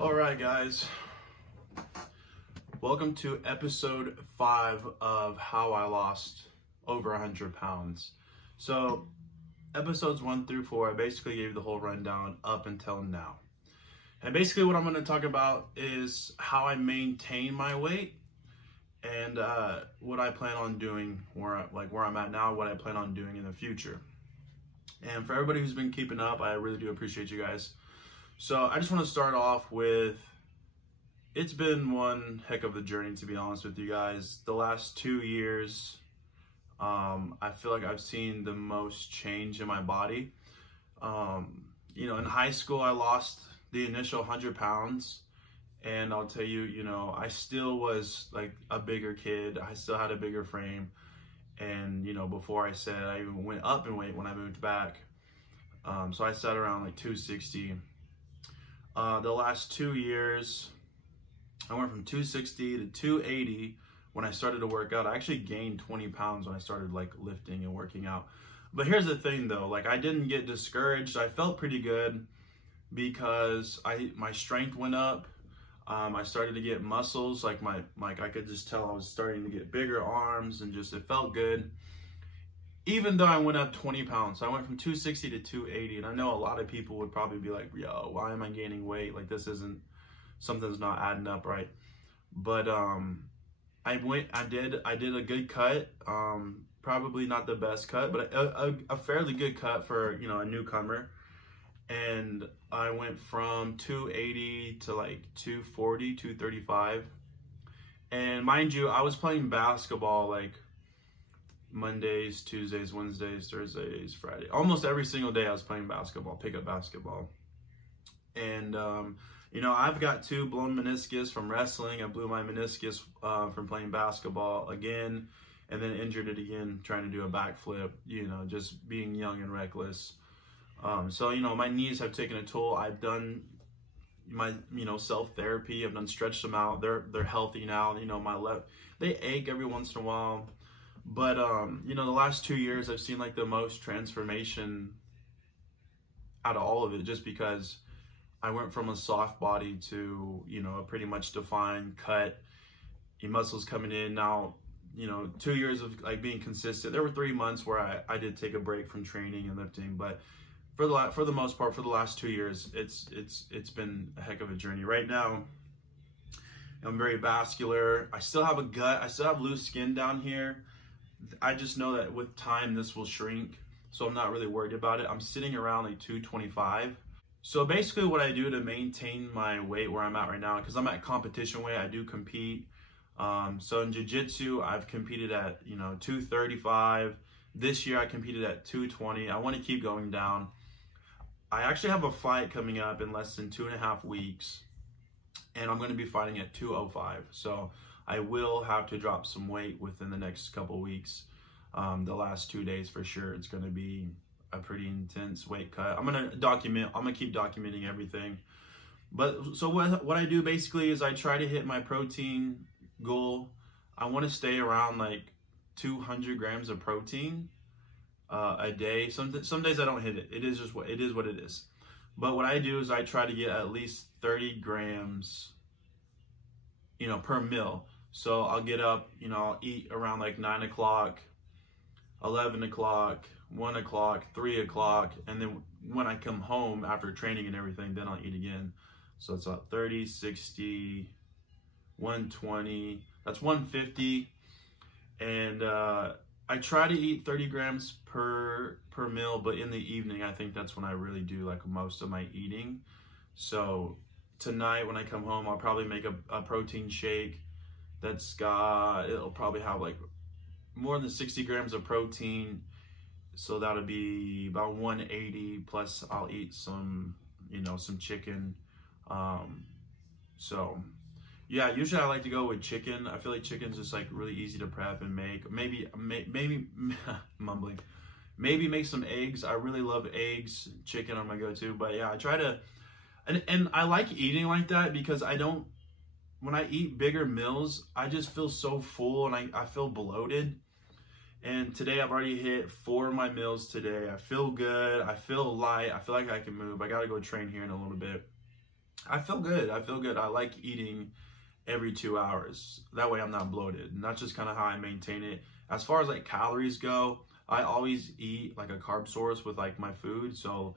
All right, guys. Welcome to episode 5 of how I lost over 100 pounds. So episodes 1 through 4, I basically gave the whole rundown up until now. And basically what I'm going to talk about is how I maintain my weight and what I plan on doing, where I'm at now, what I plan on doing in the future. And for everybody who's been keeping up, I really do appreciate you guys. So I just want to start off with, it's been one heck of a journey, to be honest with you guys. The last 2 years, I feel like I've seen the most change in my body. In high school, I lost the initial 100 pounds. And I'll tell you, I still was like a bigger kid. I still had a bigger frame. And, before I said, I even went up in weight when I moved back. So I sat around like 260. The last 2 years, I went from 260 to 280 when I started to work out. I actually gained 20 pounds when I started like lifting and working out. But here's the thing though, like I didn't get discouraged. I felt pretty good because my strength went up. I started to get muscles, like I could just tell I was starting to get bigger arms and just, it felt good. Even though I went up 20 pounds, I went from 260 to 280. And I know a lot of people would probably be like, yo, why am I gaining weight? Like something's not adding up right. But I did a good cut. Probably not the best cut, but a fairly good cut for, a newcomer. And I went from 280 to like 240, 235. And mind you, I was playing basketball like Mondays, Tuesdays, Wednesdays, Thursdays, Friday. Almost every single day I was playing basketball, pickup basketball. And, I've got 2 blown meniscus from wrestling. I blew my meniscus from playing basketball again, and then injured it again trying to do a backflip, just being young and reckless. So, my knees have taken a toll. I've done my, self-therapy. I've done stretched them out. They're healthy now. They ache every once in a while. But, the last 2 years, I've seen like the most transformation out of all of it, just because I went from a soft body to, a pretty much defined cut, your muscles coming in. Now, 2 years of like being consistent. There were 3 months where I did take a break from training and lifting, but for the most part, for the last 2 years, it's been a heck of a journey. Right now, I'm very vascular. I still have a gut. I still have loose skin down here. I just know that with time, this will shrink. So I'm not really worried about it. I'm sitting around like 225. So basically what I do to maintain my weight where I'm at right now, because I'm at competition weight, I do compete. So in jiu-jitsu, I've competed at, 235. This year I competed at 220. I want to keep going down. I actually have a fight coming up in less than 2.5 weeks, and I'm going to be fighting at 205. So I will have to drop some weight within the next couple weeks. The last 2 days for sure, it's going to be a pretty intense weight cut. I'm going to keep documenting everything. But so what I do basically is I try to hit my protein goal. I want to stay around like 200 grams of protein a day. Some days I don't hit it. It is what it is. But what I do is I try to get at least 30 grams, per meal. So I'll get up, I'll eat around like 9 o'clock, 11 o'clock, 1 o'clock, 3 o'clock. And then when I come home after training and everything, then I'll eat again. So it's about 30, 60, 120, that's 150. And I try to eat 30 grams per meal, but in the evening, I think that's when I really do like most of my eating. So tonight when I come home, I'll probably make a protein shake. It'll probably have like more than 60 grams of protein. So that'll be about 180, plus I'll eat some, some chicken. So yeah, usually I like to go with chicken. I feel like chicken's just like really easy to prep and make. Maybe mumbling. Maybe make some eggs. I really love eggs. Chicken are my go-to. But yeah, I try to, and I like eating like that because when I eat bigger meals, I just feel so full and I feel bloated. And today I've already hit 4 of my meals today. I feel good. I feel light. I feel like I can move. I got to go train here in a little bit. I feel good. I feel good. I like eating every 2 hours. That way I'm not bloated. And that's just kind of how I maintain it. As far as like calories go, I always eat like a carb source with like my food. So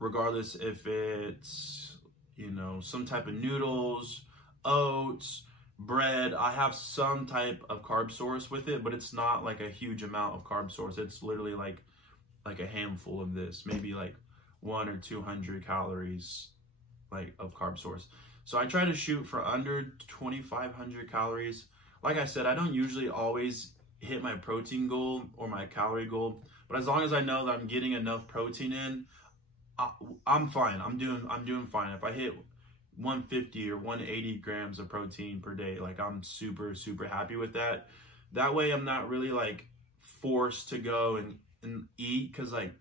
regardless if it's, you know, some type of noodles, oats, bread, I have some type of carb source with it, but it's not like a huge amount of carb source. It's literally like a handful of this, maybe like 100 or 200 calories like of carb source. So I try to shoot for under 2,500 calories. Like I said, I don't usually always hit my protein goal or my calorie goal, but as long as I know that I'm getting enough protein in, I'm fine. I'm doing fine. If I hit 150 or 180 grams of protein per day, like I'm super happy with that. That way I'm not really like forced to go and eat, because like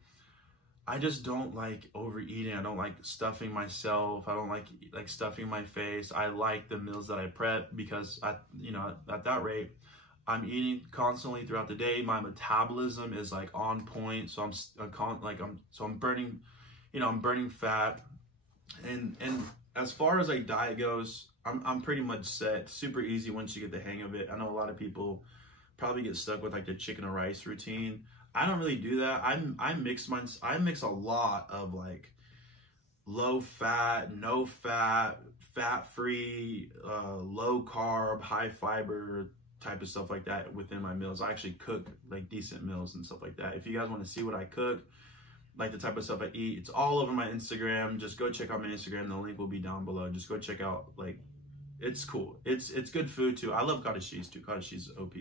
I just don't like overeating. I don't like stuffing myself. I don't like stuffing my face. I like the meals that I prep, because at that rate, I'm eating constantly throughout the day. My metabolism is like on point, so I'm burning, I'm burning fat. And as far as like diet goes, I'm pretty much set. Super easy once you get the hang of it. I know a lot of people probably get stuck with like the chicken or rice routine. I don't really do that. I mix a lot of like low fat, no fat, fat free, low carb, high fiber type of stuff like that within my meals. I actually cook like decent meals and stuff like that. If you guys want to see what I cook, like the type of stuff I eat, it's all over my Instagram. Just go check out my Instagram. The link will be down below. Just go check out, like, it's cool. It's good food too. I love cottage cheese too. Cottage cheese is OP.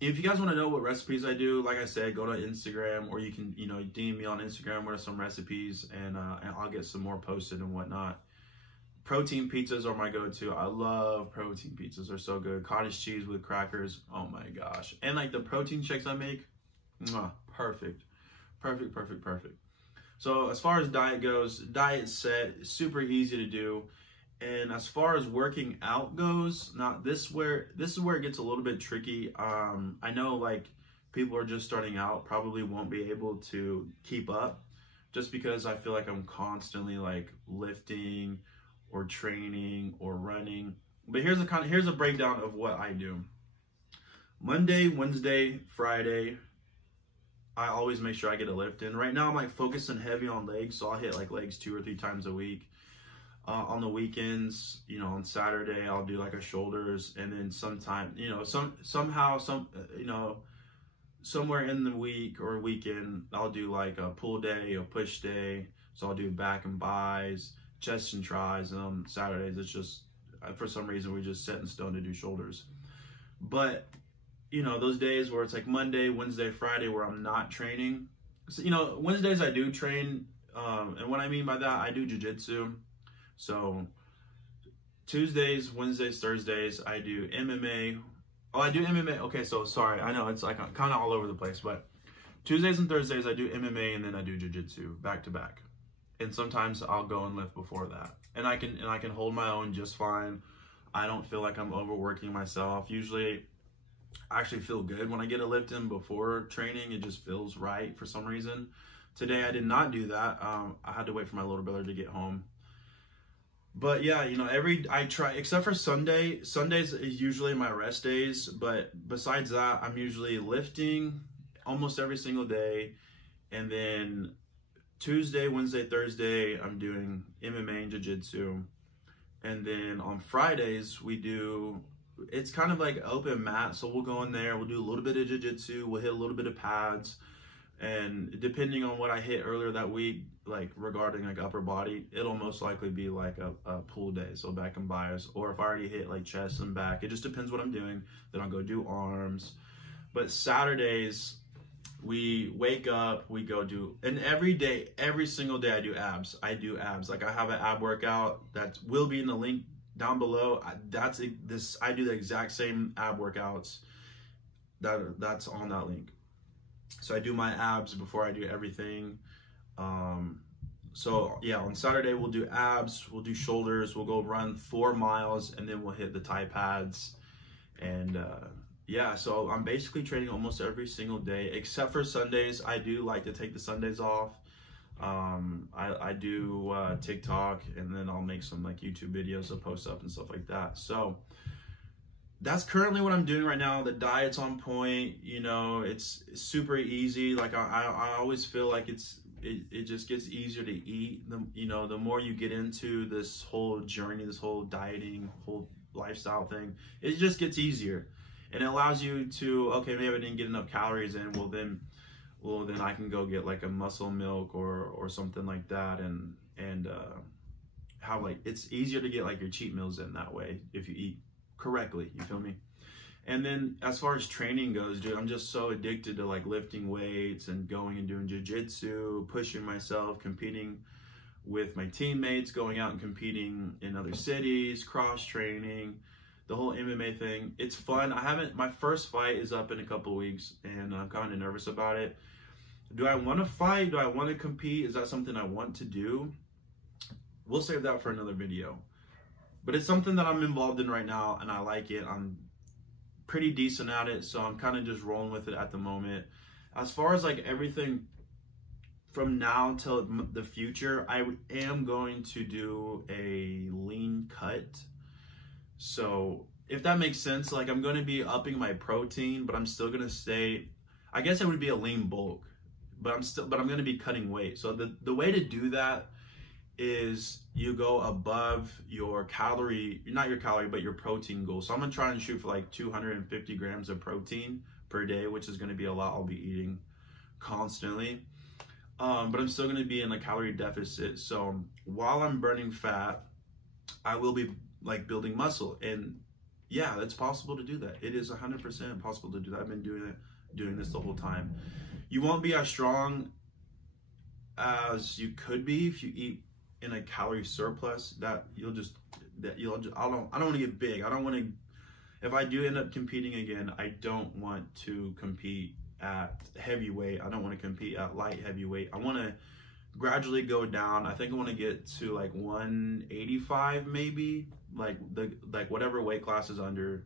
If you guys want to know what recipes I do, like I said, go to Instagram, or you can, DM me on Instagram with some recipes, and I'll get some more posted and whatnot. Protein pizzas are my go-to. I love protein pizzas. They're so good. Cottage cheese with crackers. Oh my gosh. And like the protein shakes I make, perfect. So as far as diet goes, diet set, super easy to do. And as far as working out goes, now this is where it gets a little bit tricky. I know like people are just starting out, probably won't be able to keep up, just because I feel like I'm constantly like lifting or training or running. But here's a breakdown of what I do. Monday, Wednesday, Friday, I always make sure I get a lift in. Right now I'm like focusing heavy on legs, so I'll hit like legs 2 or 3 times a week. On the weekends, on Saturday, I'll do like a shoulders, and then sometime, somewhere in the week or weekend, I'll do like a pull day, a push day. So I'll do back and bis, chest and tris, and on Saturdays, it's just, for some reason, we just set in stone to do shoulders. But, those days where it's like Monday, Wednesday, Friday, where I'm not training. So, Wednesdays I do train, and what I mean by that, I do jiu-jitsu. So Tuesdays, Wednesdays, Thursdays, I do MMA. Oh, I do MMA. Okay, so sorry. I know it's like kind of all over the place, but Tuesdays and Thursdays, I do MMA, and then I do jiu-jitsu back to back. And sometimes I'll go and lift before that. And I can hold my own just fine. I don't feel like I'm overworking myself. Usually I actually feel good when I get a lift in before training. It just feels right for some reason. Today I did not do that. I had to wait for my little brother to get home. But yeah, I try, except for Sunday. Sundays is usually my rest days, but besides that, I'm usually lifting almost every single day. And then Tuesday, Wednesday, Thursday, I'm doing MMA and jiu-jitsu. And then on Fridays, it's kind of like open mat. So we'll go in there, we'll do a little bit of jiu-jitsu, we'll hit a little bit of pads. And depending on what I hit earlier that week, like regarding like upper body, it'll most likely be like a pull day, so back and bis. Or if I already hit like chest and back, it just depends what I'm doing. Then I'll go do arms. But Saturdays, we wake up, we go do, and every single day I do abs. Like I have an ab workout that will be in the link down below. I do the exact same ab workouts that's on that link. So I do my abs before I do everything. So yeah, on Saturday we'll do abs, we'll do shoulders, we'll go run 4 miles, and then we'll hit the Thai pads. And yeah, so I'm basically training almost every single day, except for Sundays. I do like to take the Sundays off. I do TikTok, and then I'll make some like YouTube videos to post up and stuff like that. So that's currently what I'm doing right now. The diet's on point, you know, it's super easy. Like I always feel like it just gets easier to eat. You know, the more you get into this whole journey, this whole dieting, whole lifestyle thing, it just gets easier. And it allows you to, okay, maybe I didn't get enough calories in, well then I can go get like a muscle milk or something like that, and how like it's easier to get like your cheat meals in that way if you eat correctly, you feel me? And then as far as training goes, dude, I'm just so addicted to like lifting weights and going and doing jiu-jitsu, pushing myself, competing with my teammates, going out and competing in other cities, cross training, the whole MMA thing. It's fun. My first fight is up in a couple of weeks, and I'm kind of nervous about it. Do I want to fight? Do I want to compete? Is that something I want to do? We'll save that for another video. But it's something that I'm involved in right now, and I like it. I'm pretty decent at it, so I'm kind of just rolling with it at the moment. As far as like everything from now till the future, I am going to do a lean cut. So if that makes sense, like I'm going to be upping my protein, but I'm still going to stay, I guess it would be a lean bulk, but I'm going to be cutting weight. So the way to do that is you go above your calorie, not your calorie, but your protein goal. So I'm going to try and shoot for like 250 grams of protein per day, which is going to be a lot. I'll be eating constantly. But I'm still going to be in a calorie deficit. So while I'm burning fat, I will be like building muscle. And yeah, it's possible to do that. It is 100% possible to do that. I've been doing this the whole time. You won't be as strong as you could be if you eat in a calorie surplus. I don't want to get big. I don't want to, if I do end up competing again, I don't want to compete at heavyweight. I don't want to compete at light heavyweight. I want to gradually go down. I think I want to get to like 185 maybe, like whatever weight class is under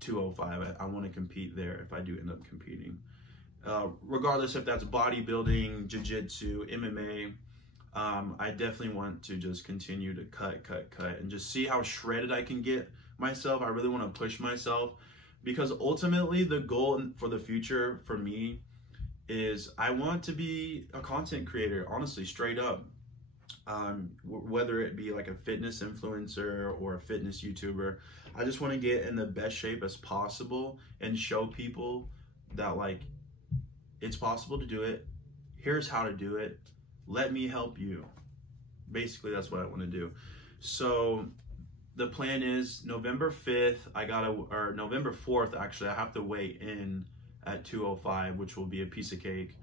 205. I want to compete there if I do end up competing. Regardless if that's bodybuilding, jiu-jitsu, MMA, I definitely want to just continue to cut and just see how shredded I can get myself. I really want to push myself, because ultimately the goal for the future for me is I want to be a content creator, honestly, straight up. Whether it be like a fitness influencer or a fitness YouTuber, I just want to get in the best shape as possible and show people that like it's possible to do it. Here's how to do it. Let me help you. Basically, that's what I want to do. So the plan is November 5th, or November 4th, actually, I have to weigh in at 205, which will be a piece of cake.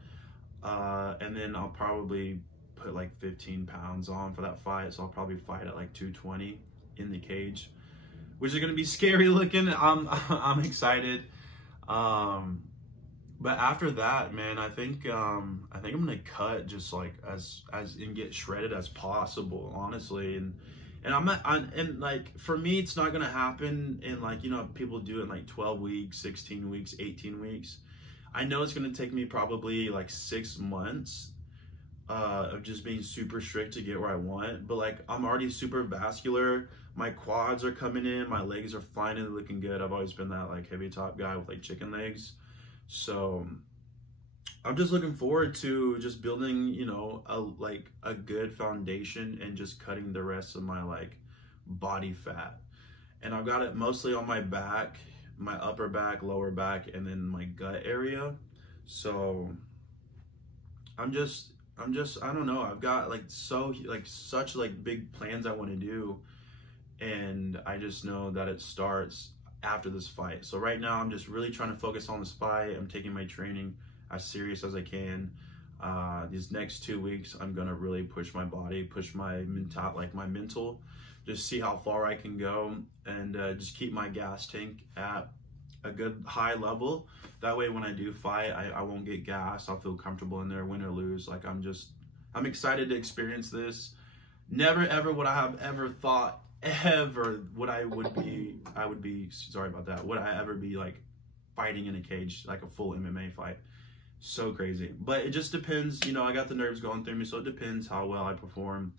And then I'll probably put like 15 pounds on for that fight. So I'll probably fight at like 220 in the cage, which is going to be scary looking. I'm excited. But after that, man, I think I'm gonna cut just like as and get shredded as possible, honestly. And like for me, it's not gonna happen in like, you know, people do it in like 12 weeks, 16 weeks, 18 weeks. I know it's gonna take me probably like 6 months of just being super strict to get where I want. But like I'm already super vascular. My quads are coming in. My legs are finally looking good. I've always been that like heavy top guy with like chicken legs. So I'm just looking forward to just building, you know, a good foundation and just cutting the rest of my like body fat. And I've got it mostly on my back, my upper back, lower back, and then my gut area. So I'm just, I don't know. I've got like such big plans I want to do. And I just know that it starts after this fight. So right now I'm just really trying to focus on this fight. I'm taking my training as serious as I can. These next 2 weeks I'm gonna really push my body, push my mental, just see how far I can go, and just keep my gas tank at a good high level. That way when I do fight, I won't get gas. I'll feel comfortable in there, win or lose. Like I'm excited to experience this. Never ever would I have ever thought would I ever be like fighting in a cage, like a full MMA fight. so crazy. But it just depends, you know, I got the nerves going through me, so it depends how well I perform,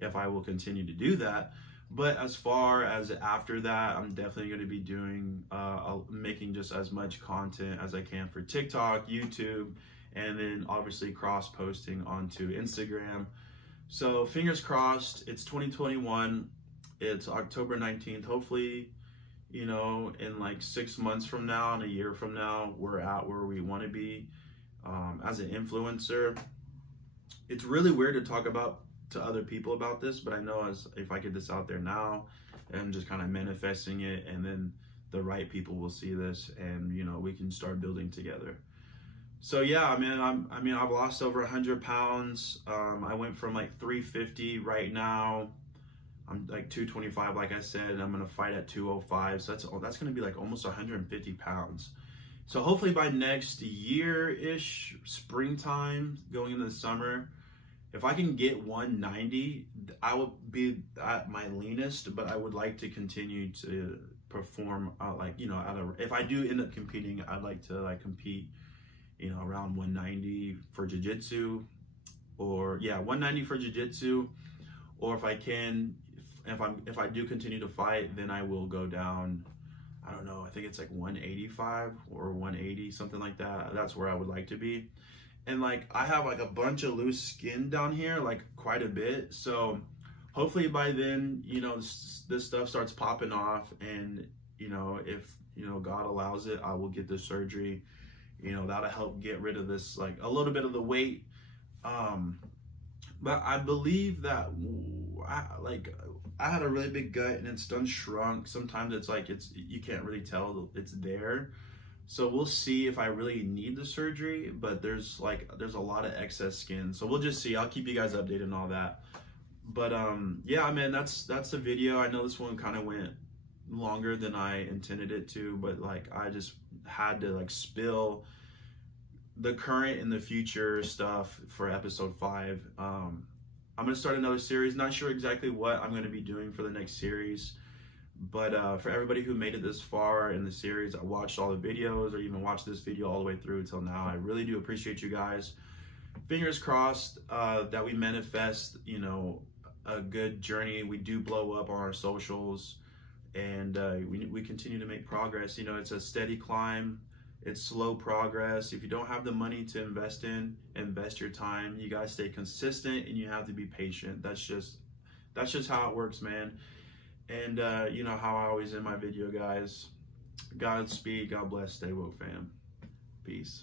if I will continue to do that. But as far as after that, I'm definitely going to be doing, making just as much content as I can for TikTok, YouTube, and then obviously cross-posting onto Instagram. So fingers crossed, it's 2021, it's October 19th. Hopefully, you know, in like 6 months from now and a year from now, we're at where we want to be as an influencer. It's really weird to talk about to other people about this, but I know as if I get this out there now and just kind of manifesting it, and then the right people will see this, and you know, we can start building together. So yeah, I've lost over 100 pounds. I went from like 350 right now. I'm like 225, like I said, and I'm gonna fight at 205. So that's gonna be like almost 150 pounds. So hopefully by next year-ish, springtime, going into the summer, if I can get 190, I will be at my leanest, but I would like to continue to perform like, you know, if I do end up competing, I'd like to like compete, you know, around 190 for jiu-jitsu, or yeah, 190 for jiu-jitsu, or if I can, if I do continue to fight, then I will go down, I don't know, I think it's like 185 or 180, something like that. That's where I would like to be. And like, I have like a bunch of loose skin down here, like quite a bit. So hopefully by then, you know, this stuff starts popping off, and, you know, if, you know, God allows it, I will get this surgery. You know, that'll help get rid of this, like a little bit of the weight. But I believe that I had a really big gut and it's done shrunk. Sometimes it's like, you can't really tell it's there. So we'll see if I really need the surgery, but there's a lot of excess skin. So we'll just see. I'll keep you guys updated on all that. But yeah, man, that's the video. I know this one kind of went longer than I intended it to, but like, I just had to like spill the current and the future stuff for episode 5. I'm gonna start another series. Not sure exactly what I'm gonna be doing for the next series, but for everybody who made it this far in the series, I watched all the videos or even watched this video all the way through until now, I really do appreciate you guys. Fingers crossed that we manifest, you know, a good journey. We do blow up on our socials, and we continue to make progress. You know, it's a steady climb. It's slow progress. If you don't have the money to invest your time. You guys stay consistent, and you have to be patient. That's just how it works, man. And you know how I always end my video, guys. Godspeed, God bless, stay woke, fam. Peace.